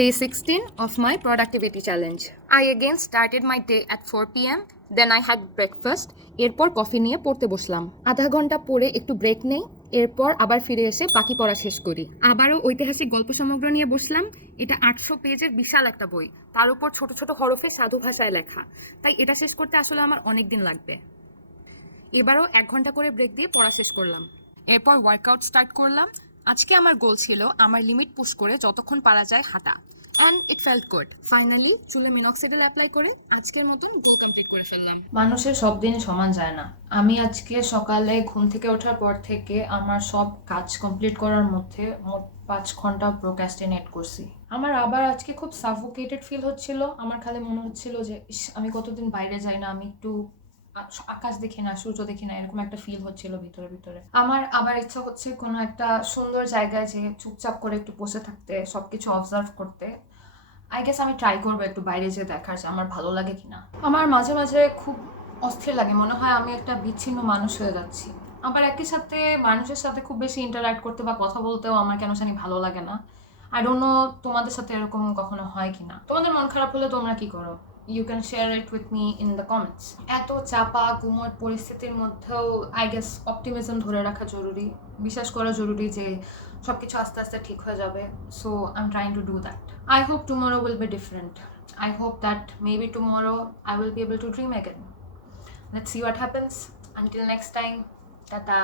Day 16 of my productivity challenge. I again started my day at 4 p.m. Then I had breakfast. এরপর coffee নিয়ে পড়তে বসলাম। আধা ঘন্টা পরে একটু ব্রেক নেই, এরপর আবার ফিরে এসে বাকি পড়া শেষ করি। আবারও ঐতিহাসিক গল্প সমগ্র নিয়ে বসলাম। এটা 800 পেজের বিশাল একটা বই, তার উপর ছোট ছোট হরফে সাধু ভাষায় লেখা, তাই এটা শেষ করতে আসলে আমার অনেক দিন লাগবে। এবারও 1 ঘন্টা করে ব্রেক দিয়ে পড়া শেষ করলাম। এরপর ওয়ার্কআউট স্টার্ট করলাম। আজকে আমার গোল ছিল আমার লিমিট পুশ করে যতক্ষণ পারা যায় হাঁটা, and it felt good. Finally চুলে মিনক্সিডিল অ্যাপ্লাই করে আজকের মতন গোল কমপ্লিট করে ফেললাম। মানুষের সব দিন সমান যায় না। আমি আজকে সকালে ঘুম থেকে ওঠার পর থেকে আমার সব কাজ কমপ্লিট করার মধ্যে মোট 5 ঘন্টা প্রোক্রাস্টিনেট করছি। আমার আবার আজকে খুব সাফোকেটেড ফিল হচ্ছিল। আমার খালি মনে হচ্ছিল যে আমি কতদিন বাইরে যাই না, আমি একটু আকাশ দেখি না, সূর্য দেখি না, এরকম একটা ফিল হচ্ছিল ভিতরে ভিতরে। আমার আবার ইচ্ছা হচ্ছে কোনো একটা সুন্দর জায়গায় যে চুপচাপ করে একটু বসে থাকতে, সবকিছু অবজার্ভ করতে। আই গেস আমি ট্রাই করবো একটু বাইরে যেয়ে দেখার যে আমার ভালো লাগে কিনা। আমার মাঝে মাঝে খুব অস্থির লাগে, মনে হয় আমি একটা বিচ্ছিন্ন মানুষ হয়ে যাচ্ছি। আবার একই সাথে মানুষের সাথে খুব বেশি ইন্টারঅ্যাক্ট করতে বা কথা বলতেও আমার কেন জানি ভালো লাগে না। আই ডোন্ট নো তোমাদের সাথে এরকম কখনো হয় কিনা। তোমাদের মন খারাপ হলে তোমরা কি করো? You can share it with me in the comments. এত চাপা গুমট পরিস্থিতির মধ্যেও আই গেস অপটিমিজম ধরে রাখা জরুরি, বিশ্বাস করা জরুরি যে সব কিছু আস্তে আস্তে ঠিক হয়ে যাবে। So I am trying to do that. I hope tomorrow will be different. I hope that maybe tomorrow I will be able to dream again. Let's see what happens. Until next time, tata.